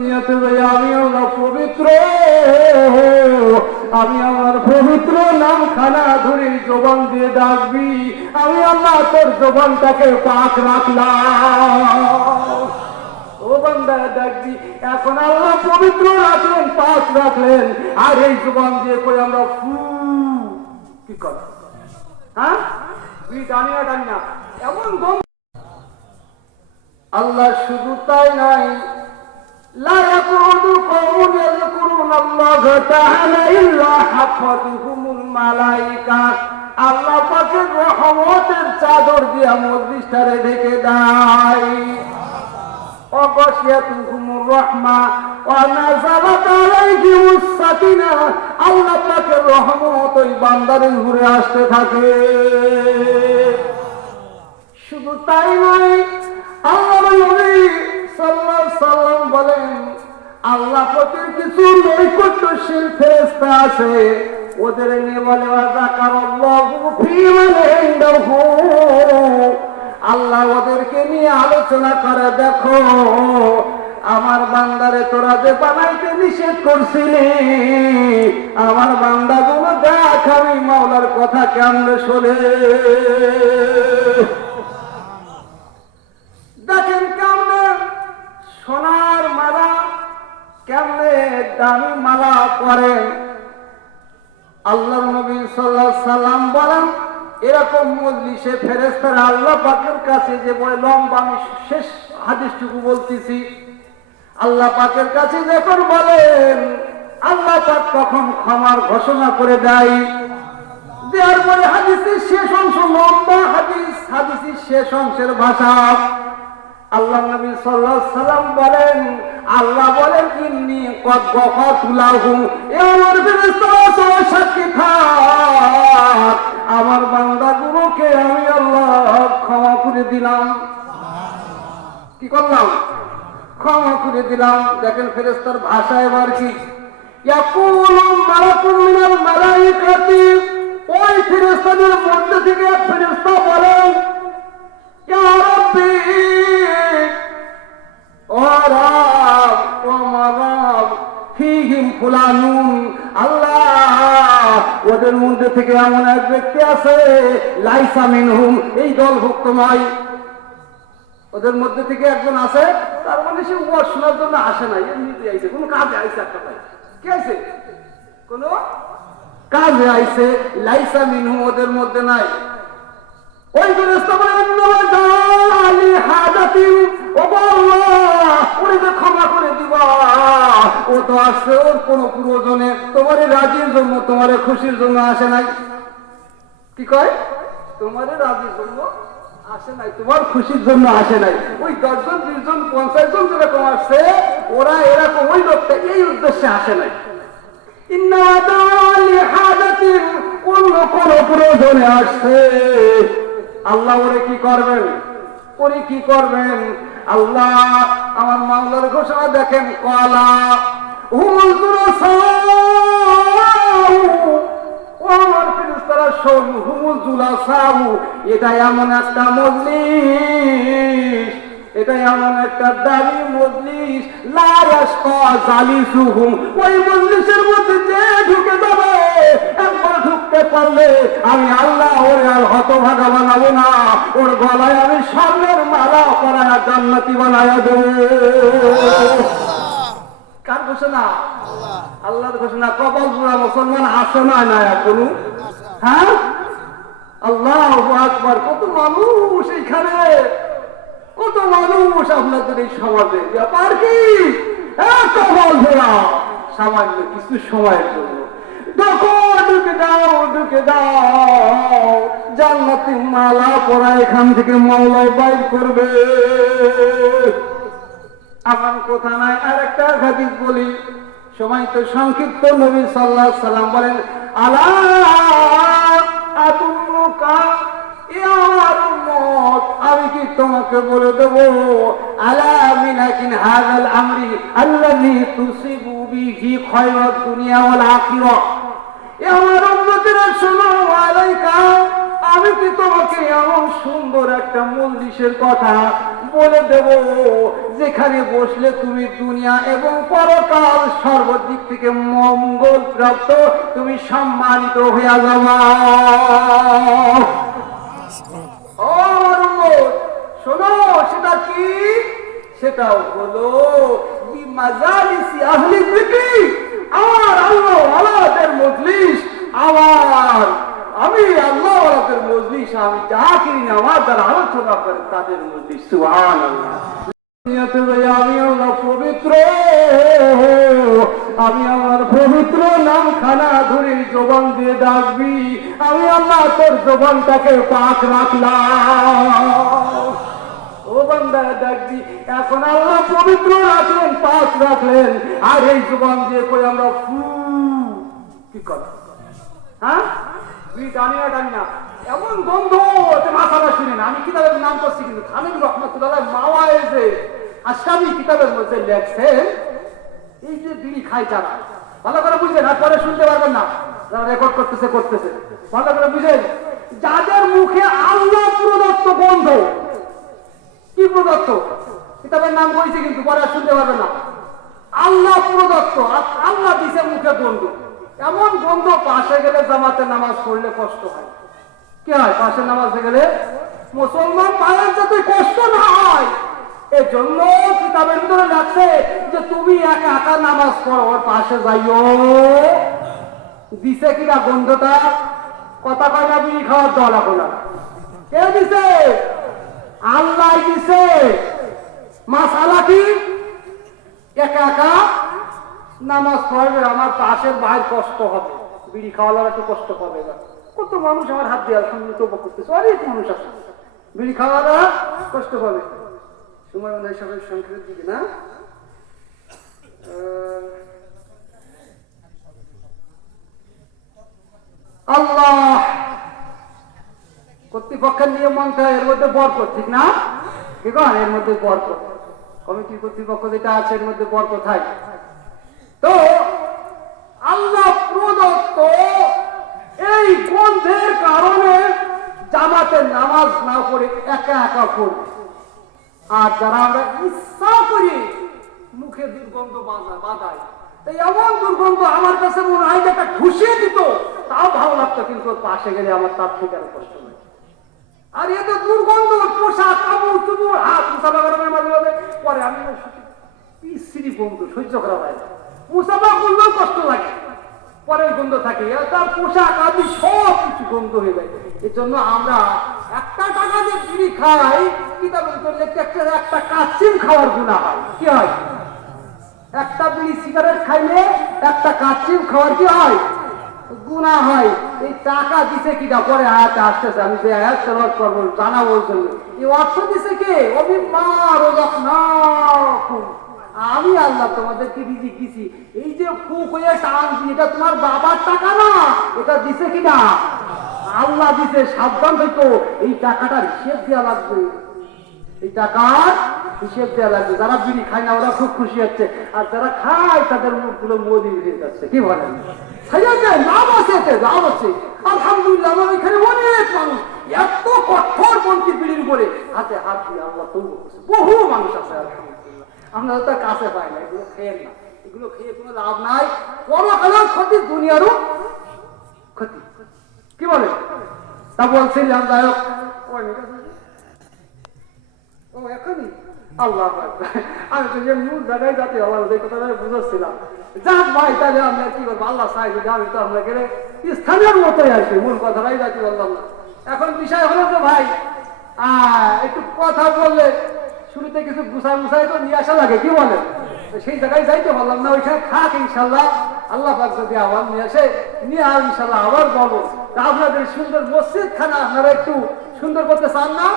আমি পবিত্র। আমি আমার পবিত্র নাম খানা ধরে জবান দিয়ে ডাকবি। আমি আল্লাহ তোর জবানটাকে পাক রাখলাম। ডাকবি। এখন আল্লাহ পবিত্র রাখলেন, পাক রাখলেন। আর এই জবান দিয়ে কই আমরা ফু, কি কর হ্যাঁ? এমন আল্লাহ শুধু তাই নয় لا يقعد قوم يذكرون الله تعالى إلا حفتهم الملائكة আল্লাহ পাকের রহমতের চাদর দিয়া মসজিদটারে ঢেকে দেয় অগসিয়াতুহুমুর রাহমা ওয়া নাযালাত আলাইহিমুস সাকিনা আল্লাহ পাকের রহমত ওই বান্দারের ঘুরে আসতে থাকে শুধু তাই নয় বলেন, আল্লাহ প্রতি কিছু নৈকট্যশীল ফেরেশতা আছে। ওদের নিয়ে বলে আল্লাহ ওদেরকে নিয়ে আলোচনা করে, দেখো, আমার বান্দারে তোরা যে বানাইতে নিষেধ করছিলি, আমার বান্দাগুলো দেখ, আমি মাওলার কথা কেমনে শোনে? দেখেন কেমনে মালা কেমনে দামি মালা পরেন আল্লাহ নবী সাল্লাহ সাল্লাম বলেন, এরকম মজলিসে ফেরেস্তার আল্লাহ পাকের কাছে যে বলে লম্বা আমি শেষ হাদিসটুকু বলতেছি, আল্লাহ পাকের কাছে যখন বলেন, আল্লাহ পাক তখন ক্ষমার ঘোষণা করে দেয়। দেওয়ার পরে হাদিসের শেষ অংশ লম্বা হাদিস, হাদিসের শেষ অংশের ভাষা। আল্লাহ নবী সাল্লাল্লাহু সাল্লাম বলেন, আল্লাহ বলেন, ইন্নি কদ গফাতুলাহুম এ আমার ফেরেশতারা তোমার সাক্ষী থাক। আমার বান্দাগুলোকে আমি আল্লাহ ক্ষমা করে দিলাম। কি করলাম? ক্ষমা করে দিলাম। দেখেন ফেরেশতার ভাষা এবার কি? ইয়াকুলু মালাকুম মিনাল মালাইকাতি। ওই ফেরেশতাদের মধ্যে থেকে ফেরেশতা বলেন, ইয়া আল্লাহ, ওদের মধ্যে থেকে এমন এক ব্যক্তি আছে, লাইসা মিনহুম, এই ওদের মধ্যে থেকে একজন আছে, তার মানে সে শোনার জন্য আসে নাই এমনিতে আইছে, কোনো কাজে আইছে একটা পাই কে কাজে আইছে, লাইসা মিনহু ওদের মধ্যে নাই। ওই নওয়াজালি হাজাতি ও আল্লাহ ওরে যে ক্ষমা করে দিবা তো আসছে ওর কোনো প্রয়োজনে তোমার রাজির জন্য, তোমার খুশির জন্য আসে নাই। কি কয়? তোমার রাজির জন্য আসে নাই, তোমার খুশির জন্য আসে নাই। ওই দশজন পঞ্চাশ জন যেরকম আসছে, ওরা এরকম ওই এই উদ্দেশ্যে আসে নাই। কোন আল্লাহ ওরে কি করবেন? ওরে কি করবেন? আল্লাহ আমার মামলার ঘোষণা দেখেন, কলা এটা এমন একটা মজলিস এটা এমন একটা দামি মজলিস লায়াস জালিসুহুম ওই মজলিসের মধ্যে যে ঢুকে যাবে একবার ঢুকতে পারলে আমি আল্লাহ ওর আর হতভাগা বানাবো না ওর গলায় আমি স্বর্ণের মালা পরায়া জান্নাতি বানায়া দেবো কার ঘোষণা? আল্লাহর ঘোষণা কপাল পুরা মুসলমান আসে না না এখনও? হ্যাঁ? আল্লাহ আকবার কত মানুষ এখানে কত মানুষ আপনাদের এই সমাজে? ব্যাপার কি? হ্যাঁ, কপাল ধরা সামান্য কিছু সময়ের জন্য। ঢুকে দাও ঢুকে দাও। জান্নাতি মালা পরা এখান থেকে মাওলা বাইর করবে। আমার কথা নাই, আর একটা হাদিস বলি। সময় তো সংক্ষিপ্ত নবী সাল্লাহ সাল্লাম বলেন, আলা আমি কি তোমাকে বলে দেব? আমি কি তোমাকে এমন সুন্দর একটা মজলিসের কথা বলে দেব, যেখানে বসলে তুমি দুনিয়া এবং পরকাল সর্বদিক থেকে মঙ্গল প্রাপ্ত তুমি সম্মানিত হইয়া যাবা সেটা কি? সেটাও হলো বিমাজালিসি আহলি আল্লাহ ওয়ালাদের মজলিস আমার আমি আল্লাহ মজলিস আমি যা কিনি দ্বারা আলোচনা করে, তাদের দুনিয়াতে যাই আমি আল্লাহ পবিত্র। আমি আমার পবিত্র নাম খানা ধরে জবান দিয়ে ডাকবি, আমি আল্লাহ তোর জবানটাকে পাক রাখলাম। ডাকবি, এখন আল্লাহ পবিত্র রাখলেন, পাক রাখলেন। আর এই জবান দিয়ে করে আমরা ফু, কি কর হ্যাঁ? তুই জানি না এমন গন্ধ যে মাথাটা শুনে না। আমি কিতাবের নাম করছি কিন্তু খালিদ রহমতুল্লাহ মাওয়া এসে আসামি কিতাবের মধ্যে লেখছেন, এই যে বিড়ি খাই যারা, ভালো করে বুঝলেন আর পরে শুনতে পারবেন না। যারা রেকর্ড করতেছে করতেছে। ভালো করে বুঝলেন যাদের মুখে আল্লাহ প্রদত্ত গন্ধ, কি প্রদত্ত? কিতাবের নাম বলছি কিন্তু পরে শুনতে পারবেন না। আল্লাহ প্রদত্ত, আর আল্লাহ দিছে মুখে গন্ধ। এমন গন্ধ পাশে গেলে জামাতে নামাজ পড়লে কষ্ট হয়। কি হয়? পাশে নামাজে গেলে মুসলমান পায়ের যাতে কষ্ট না হয়, এজন্য কিতাবের ভিতরে লাগছে যে তুমি একা একা নামাজ পড়ো, ওর পাশে যাইও। দিছে কিনা গন্ধটা? কথা কয় না, বিড়ি খাওয়ার দল এখন। কে দিছে? আল্লাহ দিছে। মাসালা কি? একা একা নামাজ পড়বে আমার পাশের ভাই কষ্ট হবে, বিড়ি খাওয়ালার একটু কষ্ট পাবে এবার। কত মানুষ আমার হাত দেওয়ার সঙ্গে তো করতেছে, অনেক মানুষ আছে। বিড়ি খাওয়ালা কষ্ট পাবে। সময় মনে হয় সবাই সংক্ষেপের দিকে, না? আল্লাহ! কর্তৃপক্ষের নিয়ম মানতে এর মধ্যে বরকত, ঠিক না? ঠিক এর মধ্যে বরকত। কমিটির কর্তৃপক্ষ যেটা আছে, এর মধ্যে বরকত থাকে তো আল্লাহ প্রদত্ত এই গন্ধের কারণে জামাতে নামাজ না পড়ে একা একা পড়বে আর যারা আমরা ইচ্ছা করি মুখে দুর্গন্ধ বাঁধা বাঁধাই তাই এমন দুর্গন্ধ আমার কাছে মনে হয় একটা ঘুষিয়ে দিত, তাও ভালো লাগতো, কিন্তু পাশে গেলে আমার তার থেকে আরও কষ্ট হয় আর এ তো দুর্গন্ধ, পোশাক, কাপড় চুপড় হাত, মুসাফা করার মাঝে মাঝে পরে আমি বিশ্রী বন্ধু সহ্য করা হয়। মুসাফা করলেও কষ্ট লাগে পরে গন্ধ থাকে তার পোশাক আদি সব কিছু গন্ধ হয়ে যায়। এই জন্য আমরা একটা টাকা যে বিড়ি খাই কিতাবের লেখছে একটা কাচিম খাওয়ার গুণা হয়। কি হয়? একটা বিড়ি সিগারেট খাইলে একটা কাচিম খাওয়ার কি হয়? গুণা হয়। এই টাকা দিছে কিনা পরে আয়াত আসতেছে, আমি যে আয়াত তেলাওয়াত করব, জানাব জন্য। এই অর্থ দিছে কে? অভিমা রোজক আমি আল্লাহ তোমাদেরকে রিজিক দিছি। এই যে ফুক হয়ে টান এটা তোমার বাবার টাকা না, এটা দিছে কিনা আল্লাহ দিতে সাবধান হইতো, এই টাকাটার হিসেব দেওয়া লাগবে। এই টাকার হিসেব দেওয়া লাগবে। যারা বিড়ি খায় না, ওরা খুব খুশি হচ্ছে। আর যারা খায়, তাদের মুখগুলো মোদি হয়ে যাচ্ছে। কি বলেন? মানুষ। এত কঠোর বিড়ির হাতে হাত দিয়ে বহু মানুষ আছে আমরা কাছে পাই না, এগুলো খেয়ে এগুলো খেয়ে কোনো লাভ নাই। দুনিয়ারও ক্ষতি। কি বলে তা বলছিলাম, যাই ও এখনই আল্লাহ আমি তো যে মূল জায়গায় যাতে বুঝাচ্ছিলাম। যাক ভাই, তাহলে কি করব? আল্লাহ যদি আমি তো আমরা গেলে মতোই আসি মূল কথাটাই বললাম না। এখন বিষয় হলো তো ভাই একটু কথা বললে শুরুতে কিছু গুছাই মুছাই তো নিয়ে আসা লাগে, কি বলে? সেই জায়গায় যাইতে বললাম না, ওইখানে খাক ইনশাল্লাহ। আল্লাহ পাক যদি আবার নিয়ে আসে, নিয়ে আর ইনশাল্লাহ, আবার বলব। তা আপনাদের সুন্দর মসজিদ খানা আপনারা একটু সুন্দর করতে চান না?